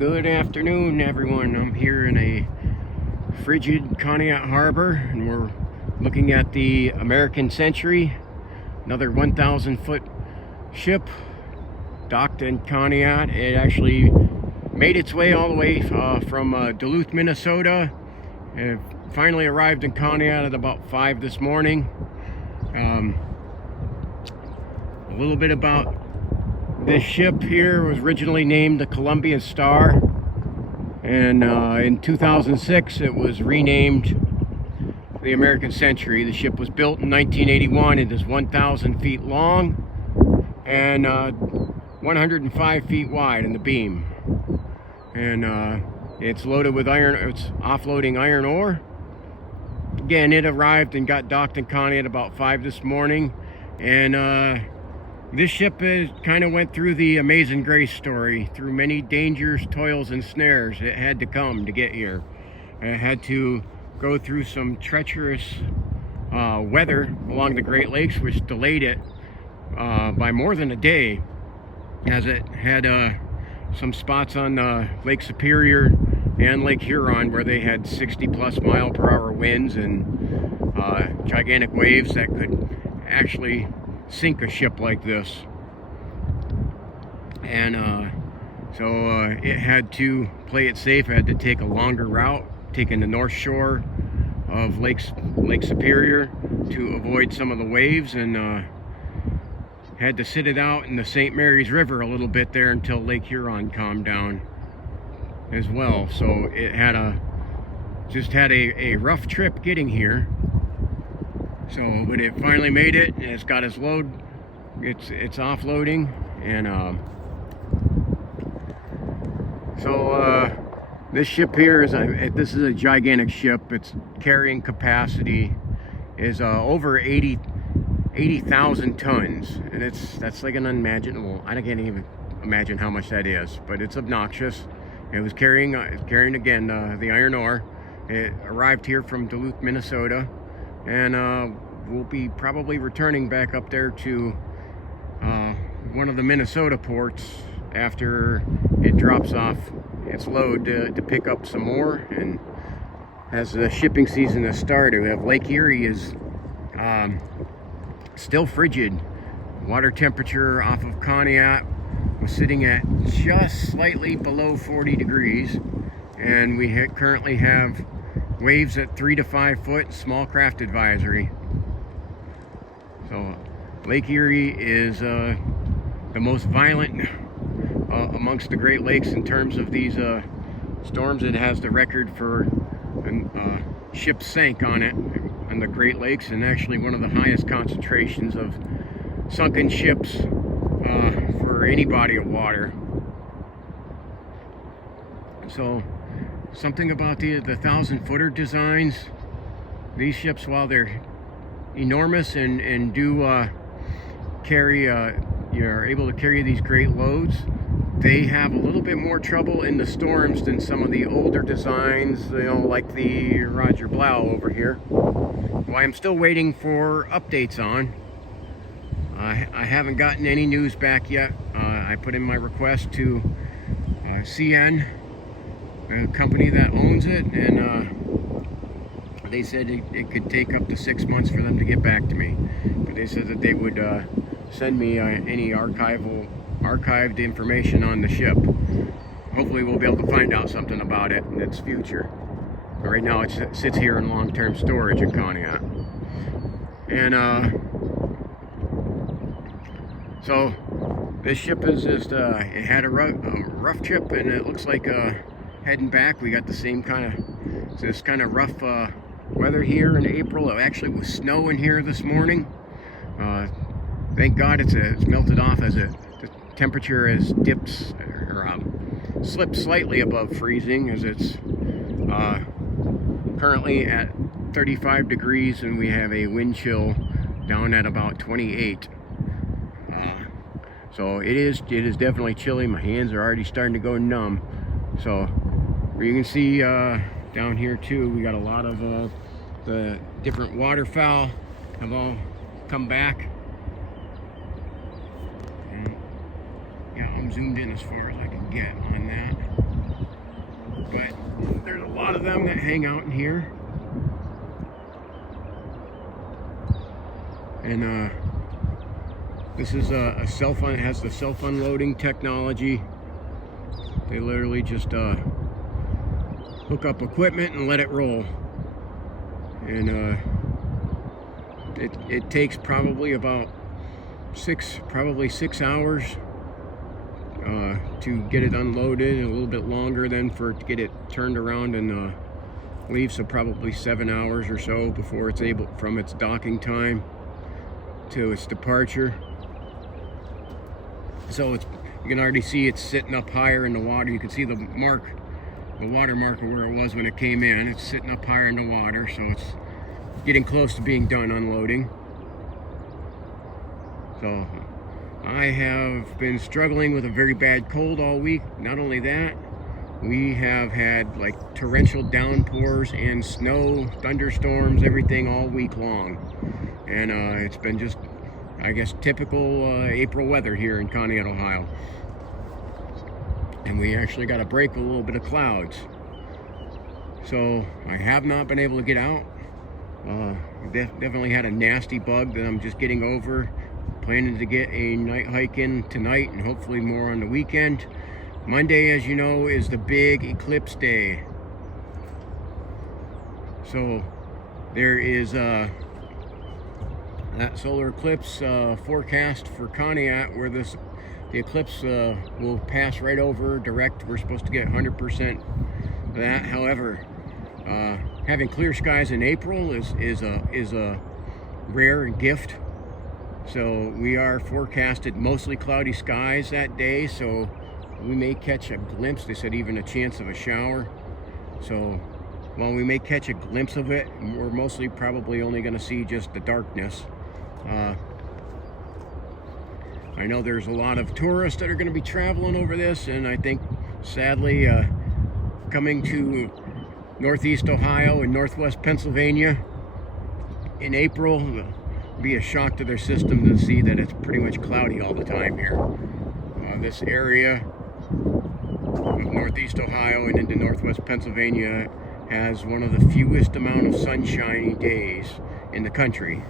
Good afternoon, everyone. I'm here in a frigid Conneaut harbor, and we're looking at the American Century, another 1,000-foot ship docked in Conneaut. It actually made its way all the way from Duluth, Minnesota. It finally arrived in Conneaut at about 5 this morning. A little bit about this ship here. Was originally named the Columbia Star, and in 2006 it was renamed the American Century. The ship was built in 1981. It is 1,000 feet long and 105 feet wide in the beam, and it's loaded with it's offloading iron ore. Again, it arrived and got docked in Conneaut about 5 this morning, and this ship kind of went through the Amazing Grace story, through many dangers, toils, and snares. It had to come to get here. It had to go through some treacherous weather along the Great Lakes, which delayed it by more than a day, as it had some spots on Lake Superior and Lake Huron where they had 60+ mile-per-hour winds and gigantic waves that could actually sink a ship like this. And so it had to play it safe. It had to take a longer route, taking the north shore of Lake Superior to avoid some of the waves, and had to sit it out in the St. Mary's River a little bit there until Lake Huron calmed down as well. So it had just had a rough trip getting here. So, but it finally made it, and it's got its load. It's offloading, and this ship here is this is a gigantic ship. Its carrying capacity is over 80,000 tons, and that's like an unimaginable. I can't even imagine how much that is, but it's obnoxious. It was carrying again the iron ore. It arrived here from Duluth, Minnesota, and we'll be probably returning back up there to one of the Minnesota ports after it drops off its load to pick up some more. And as the shipping season has started, we have Lake Erie is still frigid. Water temperature off of Conneaut was sitting at just slightly below 40 degrees, and we currently have waves at 3 to 5 foot, small craft advisory. So Lake Erie is the most violent amongst the Great Lakes in terms of these storms. It has the record for ships sank on it on the Great Lakes, and actually one of the highest concentrations of sunken ships for any body of water. So something about the 1,000-footer designs. These ships, while they're enormous and do carry, you're able to carry these great loads, they have a little bit more trouble in the storms than some of the older designs, like the Roger Blau over here, who I'm still waiting for updates on. I haven't gotten any news back yet. I put in my request to CN, the company that owns it, and they said it could take up to 6 months for them to get back to me. But they said that they would send me any archived information on the ship. Hopefully we'll be able to find out something about it in its future. But right now it sits here in long-term storage in Conneaut. And so this ship is just, it had a rough trip, and it looks like heading back we got the same this kind of rough weather here in April. It actually was snowing here this morning. Thank God it's melted off, as the temperature has dipped or slipped slightly above freezing, as it's currently at 35 degrees, and we have a wind chill down at about 28. So it is definitely chilly. My hands are already starting to go numb. So you can see down here too, we got a lot of the different waterfowl have all come back. And yeah, I'm zoomed in as far as I can get on that. lot of them that hang out in here. And this is a it has the self-unloading technology. They literally just hook up equipment and let it roll. And it takes probably about 6 hours to get it unloaded, and a little bit longer then to get it turned around and leave. So probably 7 hours or so before it's able, from its docking time to its departure. So you can already see it's sitting up higher in the water. You can see the water marker where it was when it came in. It's sitting up higher in the water, so it's getting close to being done unloading. So I have been struggling with a very bad cold all week. Not only that, we have had like torrential downpours and snow, thunderstorms, everything all week long. And it's been just, I guess, typical April weather here in Conneaut, Ohio. And we actually got a break with a little bit of clouds. So I have not been able to get out. Definitely had a nasty bug that I'm just getting over. Planning to get a night hike in tonight and hopefully more on the weekend. Monday, as you know, is the big eclipse day. So there is that solar eclipse forecast for Conneaut, where the eclipse will pass right over direct. We're supposed to get 100% of that. However, having clear skies in April is a rare gift. So we are forecasted mostly cloudy skies that day, so we may catch a glimpse. They said even a chance of a shower. So while we may catch a glimpse of it, we're mostly probably only going to see just the darkness. I know there's a lot of tourists that are going to be traveling over this, and I think sadly coming to Northeast Ohio and Northwest Pennsylvania in April, be a shock to their system to see that it's pretty much cloudy all the time here. This area of Northeast Ohio and into Northwest Pennsylvania has one of the fewest amount of sunshiny days in the country.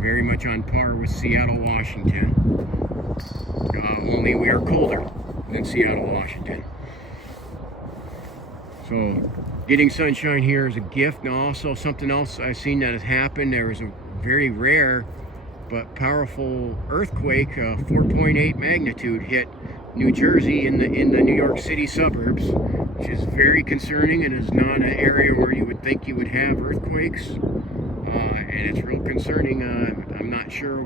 Very much on par with Seattle, Washington. Only we are colder than Seattle, Washington. So getting sunshine here is a gift. Now also something else I've seen that has happened, there was a very rare but powerful earthquake, 4.8 magnitude, hit New Jersey in the New York City suburbs, which is very concerning and is not an area where you would think you would have earthquakes. And it's real concerning. I'm not sure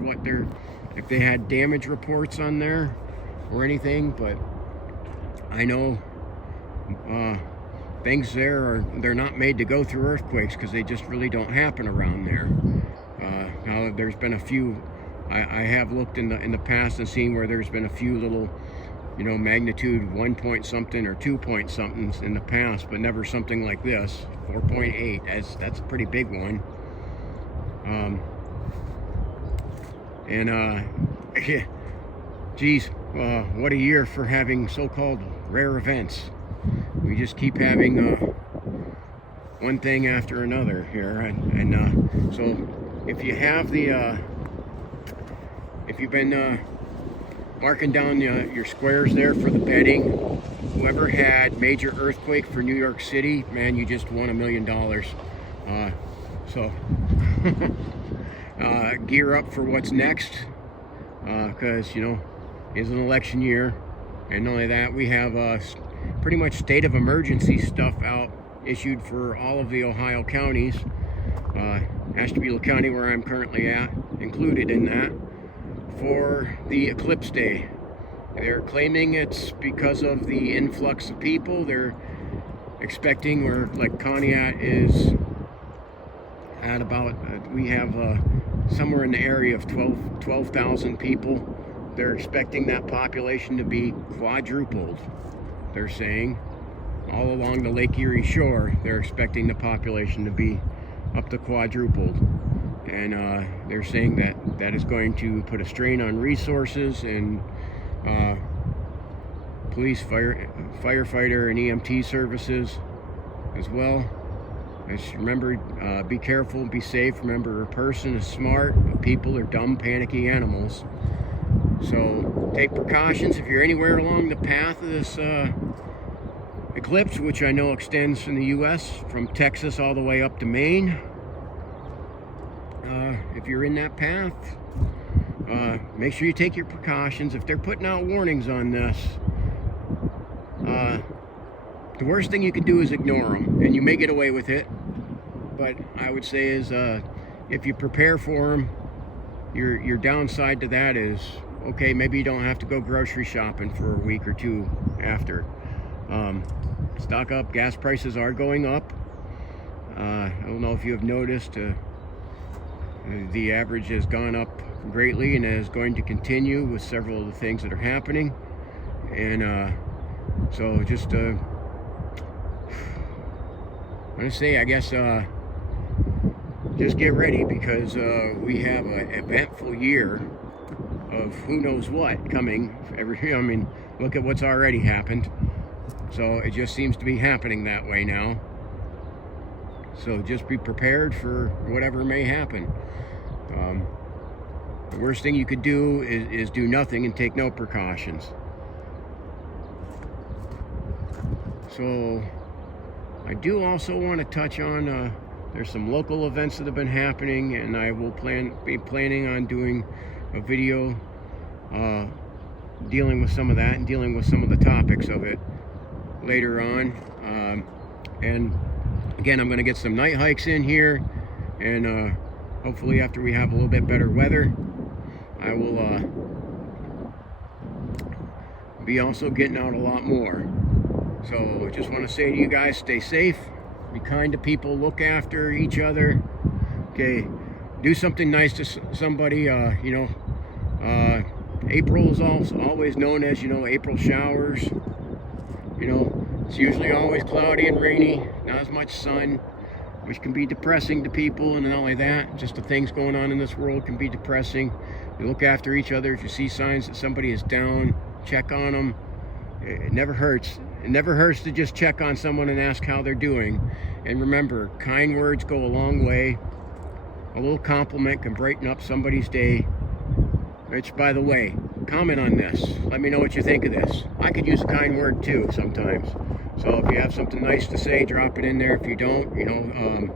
if they had damage reports on there or anything, but I know things there they're not made to go through earthquakes because they just really don't happen around there. Now there's been a few, I have looked in the past and seen where there's been a few little, magnitude 1 point something or 2 point somethings in the past, but never something like this. 4.8, that's a pretty big one. Geez, what a year for having so-called rare events. We just keep having one thing after another here, and so if you have if you've been marking down your squares there for the bedding, whoever had major earthquake for New York City, man, you just won $1 million. So gear up for what's next, because it's an election year, and not only that, we have pretty much state of emergency stuff out issued for all of the Ohio counties. Ashtabula County, where I'm currently at, included in that, for the eclipse day. They're claiming it's because of the influx of people. They're expecting, where like Conneaut is at about, we have somewhere in the area of 12,000 people. They're expecting that population to be quadrupled. They're saying all along the Lake Erie shore, they're expecting the population to be up to quadrupled, and they're saying that is going to put a strain on resources and police, firefighter, and EMT services. as well. Just remember, be careful, be safe. Remember, a person is smart, but people are dumb, panicky animals. So take precautions if you're anywhere along the path of this eclipse, which I know extends from the U.S., from Texas all the way up to Maine. If you're in that path, make sure you take your precautions. If they're putting out warnings on this, the worst thing you can do is ignore them, and you may get away with it. But I would say is, if you prepare for them, your downside to that is, okay, maybe you don't have to go grocery shopping for a week or two after. Stock up. Gas prices are going up. I don't know if you have noticed, the average has gone up greatly and is going to continue with several of the things that are happening. And so just I want to say, I guess, just get ready, because we have an eventful year of who knows what coming. I mean, look at what's already happened. So it just seems to be happening that way now. So just be prepared for whatever may happen. The worst thing you could do is do nothing and take no precautions. So I do also want to touch on, there's some local events that have been happening, and I will be planning on doing a video dealing with some of that and dealing with some of the topics of it later on. And again, I'm going to get some night hikes in here, and hopefully after we have a little bit better weather, I will be also getting out a lot more. So I just want to say to you guys, stay safe, be kind to people, look after each other. Okay, do something nice to somebody. You know, April is also always known as, you know, April showers. You know, it's usually always cloudy and rainy, not as much sun, which can be depressing to people. And not only that, just the things going on in this world can be depressing. You look after each other. If you see signs that somebody is down, check on them. It never hurts. It never hurts to just check on someone and ask how they're doing. And remember, kind words go a long way. A little compliment can brighten up somebody's day. Which, by the way, comment on this. Let me know what you think of this. I could use a kind word too sometimes. So if you have something nice to say, drop it in there. If you don't, you know,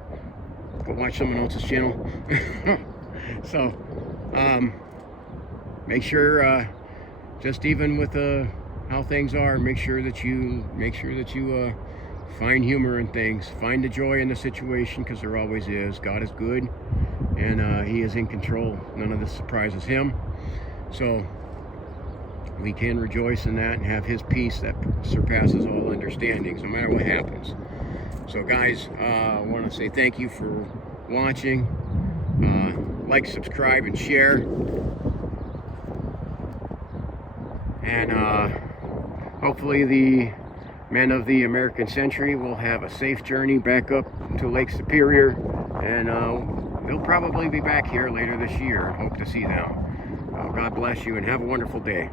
go watch someone else's channel. So make sure, just even with how things are, make sure that you find humor in things, find the joy in the situation, because there always is. God is good, and He is in control. None of this surprises Him. So we can rejoice in that and have His peace that surpasses all understandings, no matter what happens. So guys, I want to say thank you for watching. Like, subscribe, and share. And hopefully the men of the American Century will have a safe journey back up to Lake Superior, and they'll probably be back here later this year. Hope to see them. God bless you, and have a wonderful day.